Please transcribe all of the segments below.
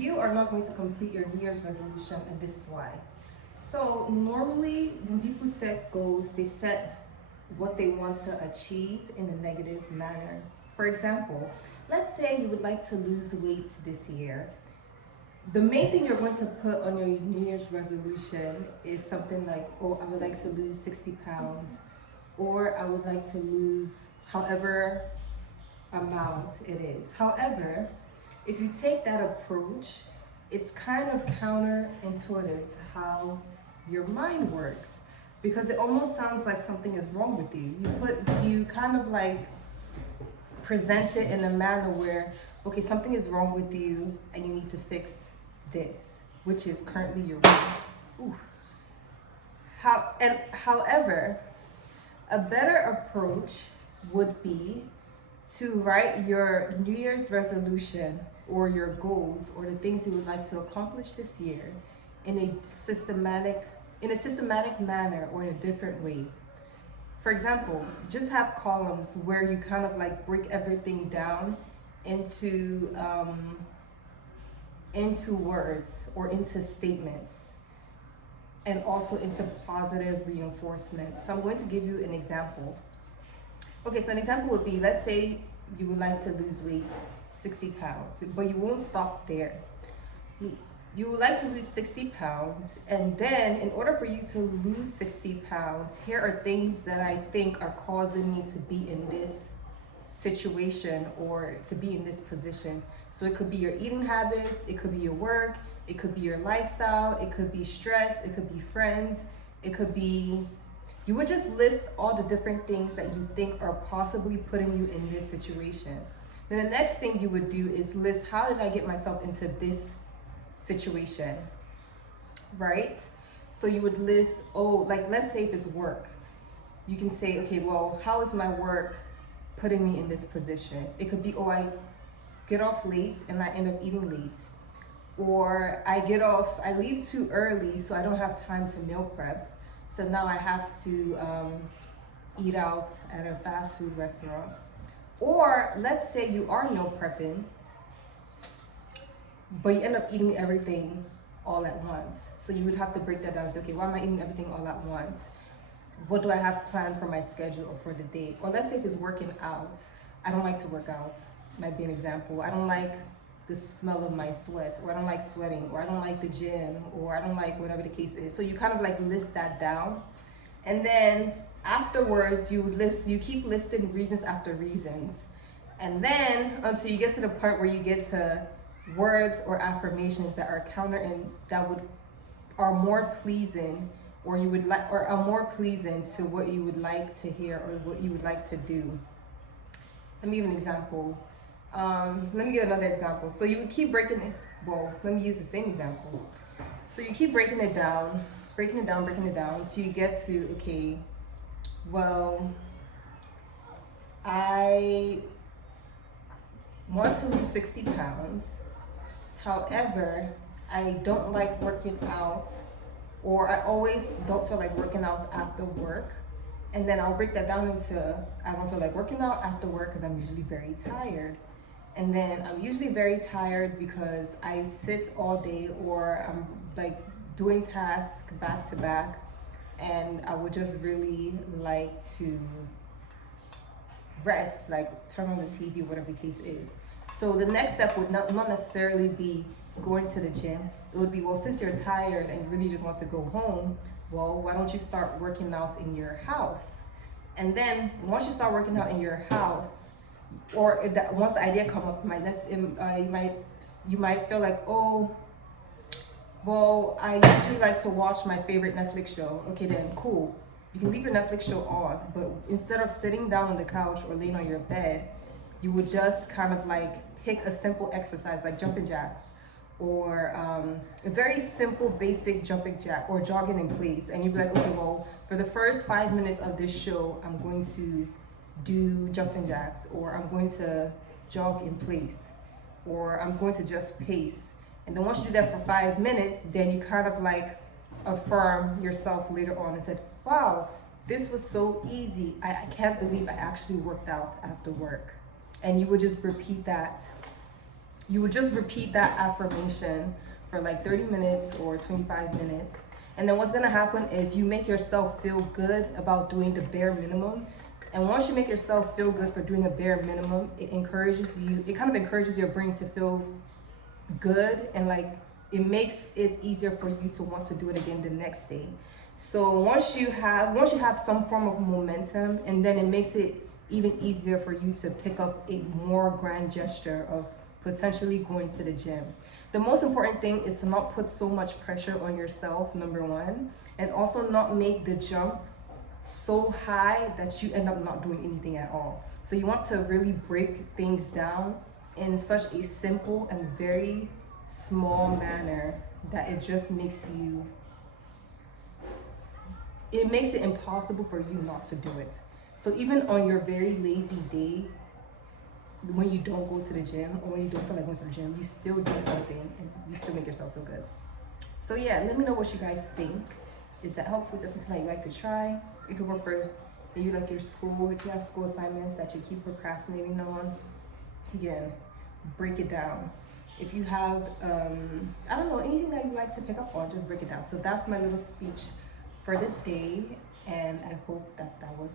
you are not going to complete your New Year's resolution, and this is why. So normally when people set goals, they set what they want to achieve in a negative manner. For example, let's say you would like to lose weight this year. The main thing you're going to put on your New Year's resolution is something like, oh, I would like to lose 60 pounds, or I would like to lose however amount it is. However, if you take that approach, it's kind of counterintuitive to how your mind works, because it almost sounds like something is wrong with you. You kind of like present it in a manner where, okay, something is wrong with you and you need to fix this, which is currently your weight. However, a better approach would be to write your New Year's resolution or your goals or the things you would like to accomplish this year in a systematic manner or in a different way. For example, just have columns where you kind of like break everything down into words or into statements, and also into positive reinforcement. So I'm going to give you an example. Okay, so an example would be, let's say you would like to lose weight 60 pounds, but you won't stop there. You would like to lose 60 pounds, and then in order for you to lose 60 pounds, here are things that I think are causing me to be in this situation or to be in this position. So it could be your eating habits, it could be your work, it could be your lifestyle, it could be stress, it could be friends, it could be, you would just list all the different things that you think are possibly putting you in this situation. Then the next thing you would do is list, how did I get myself into this situation, right? So you would list, oh, like let's say if it's work, you can say, okay, well, how is my work putting me in this position? It could be, oh, I get off late and I end up eating late. Or I leave too early so I don't have time to meal prep. So now I have to eat out at a fast food restaurant. Or let's say you are meal prepping, but you end up eating everything all at once. So you would have to break that down and say, okay, why am I eating everything all at once? What do I have planned for my schedule or for the day? Or let's say if it's working out, I don't like to work out, might be an example. I don't like the smell of my sweat, or I don't like sweating, or I don't like the gym, or I don't like whatever the case is. So you kind of like list that down. And then afterwards you keep listing reasons after reasons. And then until you get to the part where you get to words or affirmations that are are more pleasing, or you would like, or are more pleasing to what you would like to hear or what you would like to do. Let me give an example. Let me give another example. So you would keep breaking it. Well, let me use the same example. So you keep breaking it down, so you get to, okay, well, I want to lose 60 pounds. However, I don't like working out, or I always don't feel like working out after work. And then I'll break that down into, I don't feel like working out after work because I'm usually very tired. And then I'm usually very tired because I sit all day, or I'm like doing tasks back to back, and I would just really like to rest, like turn on the TV, whatever the case is. So the next step would not necessarily be going to the gym. It would be, well, since you're tired and you really just want to go home, well, why don't you start working out in your house? And then once you start working out in your house, or once the idea come up, you might feel like, oh, well, I usually like to watch my favorite Netflix show. Okay, then cool. You can leave your Netflix show on, but instead of sitting down on the couch or laying on your bed, you would just kind of like pick a simple exercise like jumping jacks, or a very simple basic jumping jack, or jogging in place. And you'd be like, okay, well, for the first 5 minutes of this show, I'm going to do jumping jacks, or I'm going to jog in place, or I'm going to just pace. And then once you do that for 5 minutes, then you kind of like affirm yourself later on and said, wow, this was so easy. I can't believe I actually worked out after work. And you would just repeat that You would just repeat that affirmation for like 30 minutes or 25 minutes. And then what's gonna happen is you make yourself feel good about doing the bare minimum. And once you make yourself feel good for doing a bare minimum, it kind of encourages your brain to feel good, and like it makes it easier for you to want to do it again the next day. So once you have some form of momentum, and then it makes it even easier for you to pick up a more grand gesture of potentially going to the gym. The most important thing is to not put so much pressure on yourself, number one, and also not make the jump so high that you end up not doing anything at all. So you want to really break things down in such a simple and very small manner that it just makes it impossible for you not to do it. So even on your very lazy day, when you don't go to the gym or when you don't feel like going to the gym, you still do something and you still make yourself feel good. So yeah, let me know what you guys think. Is that helpful? Is that something that you like to try? It could work for you, like your school. If you have school assignments that you keep procrastinating on, again, break it down. If you have, I don't know, anything that you like to pick up on, just break it down. So that's my little speech for the day, and I hope that was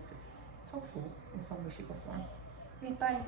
helpful in some way, shape, or form. Okay, bye.